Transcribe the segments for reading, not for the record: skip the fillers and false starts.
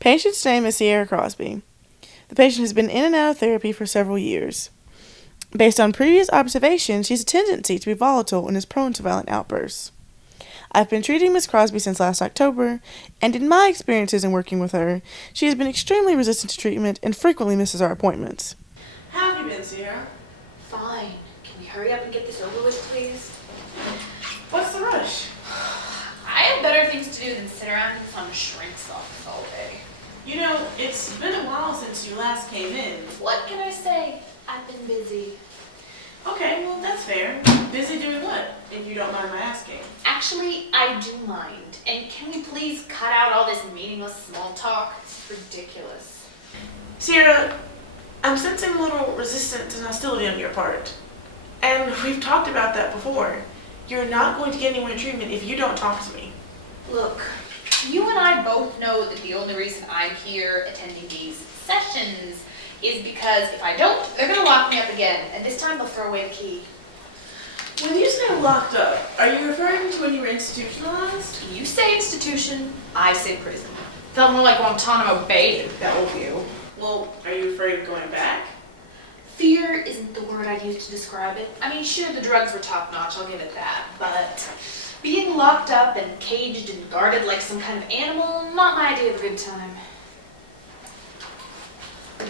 Patient's name is Sierra Crosby. The patient has been in and out of therapy for several years. Based on previous observations, she has a tendency to be volatile and is prone to violent outbursts. I've been treating Miss Crosby since last October, and in my experiences in working with her, she has been extremely resistant to treatment and frequently misses our appointments. How have you been, Sierra? Fine. Can we hurry up and get this over with, please? What's the rush? I have better things to do than sit around in some shrink's office all day. You know, it's been a while since you last came in. What can I say? I've been busy. Okay, well, that's fair. Busy doing what, if you don't mind my asking? Actually, I do mind. And can we please cut out all this meaningless small talk? It's ridiculous. Sierra, I'm sensing a little resistance and hostility on your part. And we've talked about that before. You're not going to get anywhere in treatment if you don't talk to me. Look, you and I both know that the only reason I'm here attending these sessions is because if I don't, they're going to lock me up again, and this time they'll throw away the key. When you say locked up, are you referring to when you were institutionalized? You say institution, I say prison. Felt more like Guantanamo Bay than Bellevue. Well, are you afraid of going back? Fear isn't the word I'd use to describe it. I mean, sure, the drugs were top-notch, I'll give it that, but being locked up and caged and guarded like some kind of animal, not my idea of a good time.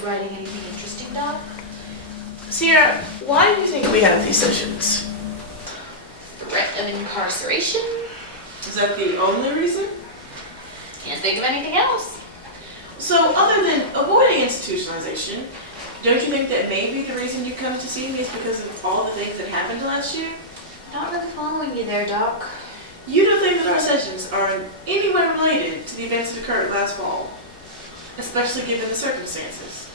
Writing anything interesting, Doc? Sierra, why do you think we have these sessions? Threat of incarceration? Is that the only reason? Can't think of anything else. So, other than avoiding institutionalization, don't you think that maybe the reason you come to see me is because of all the things that happened last year? Not really following you there, Doc. You don't think that our sessions are in any way related to the events that occurred last fall, especially given the circumstances?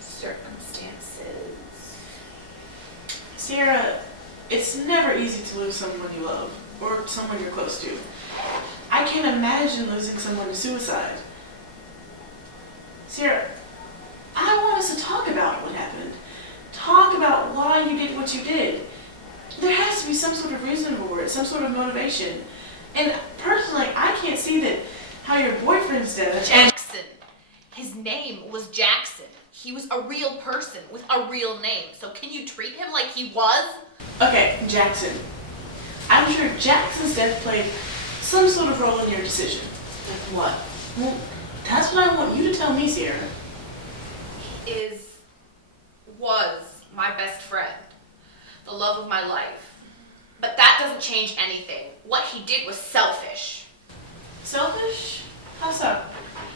Circumstances. Sierra, it's never easy to lose someone you love, or someone you're close to. I can't imagine losing someone to suicide. Sierra, I want us to talk about what happened. Talk about why you did what you did. There has to be some sort of reason for it, some sort of motivation. And personally, I can't see that how your boyfriend's death... Jackson. His name was Jackson. He was a real person with a real name. So can you treat him like he was? Okay, Jackson. I'm sure Jackson's death played some sort of role in your decision. Like what? Well, that's what I want you to tell me, Sierra. Was my best friend. The love of my life. But that doesn't change anything. What he did was selfish. Selfish? How so?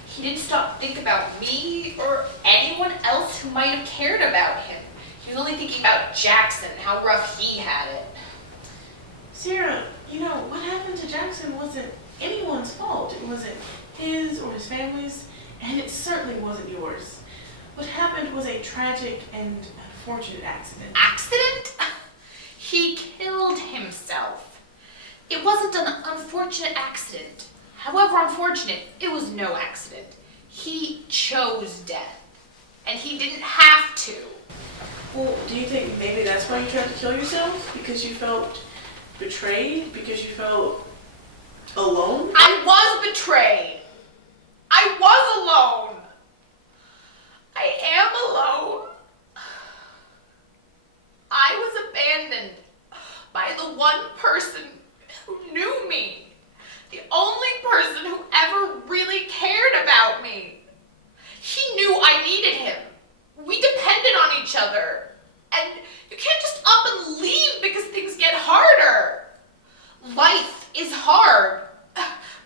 He didn't stop to think about me or anyone else who might have cared about him. He was only thinking about Jackson, how rough he had it. Sierra, you know, what happened to Jackson wasn't anyone's fault. It wasn't his or his family's, and it certainly wasn't yours. What happened was a tragic and unfortunate accident. Accident? He killed himself. It wasn't an unfortunate accident. However unfortunate, it was no accident. He chose death. And he didn't have to. Well, do you think maybe that's why you tried to kill yourself? Because you felt betrayed? Because you felt alone? I was betrayed. I was alone. I am alone. I was abandoned by the one person who knew me. The only person who ever really cared about me. He knew I needed him. We depended on each other. And you can't just up and leave because things get harder. Life is hard,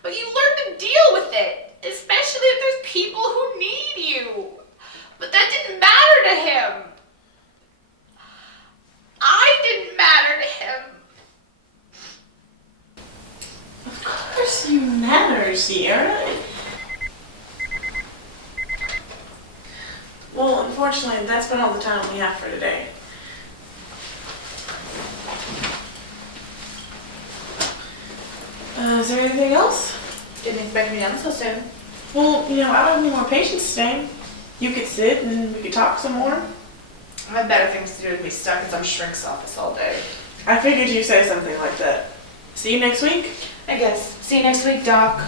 but you learn to deal with it, especially if there's people who need you. But that didn't matter to him. I didn't matter to him. Of course you matter, Sierra. Well, unfortunately, that's been all the time we have for today. Is there anything else? Didn't expect me done so soon. Well, you know, I don't have any more patients today. You could sit and we could talk some more. I have better things to do than be stuck in some shrink's office all day. I figured you'd say something like that. See you next week. I guess. See you next week, Doc.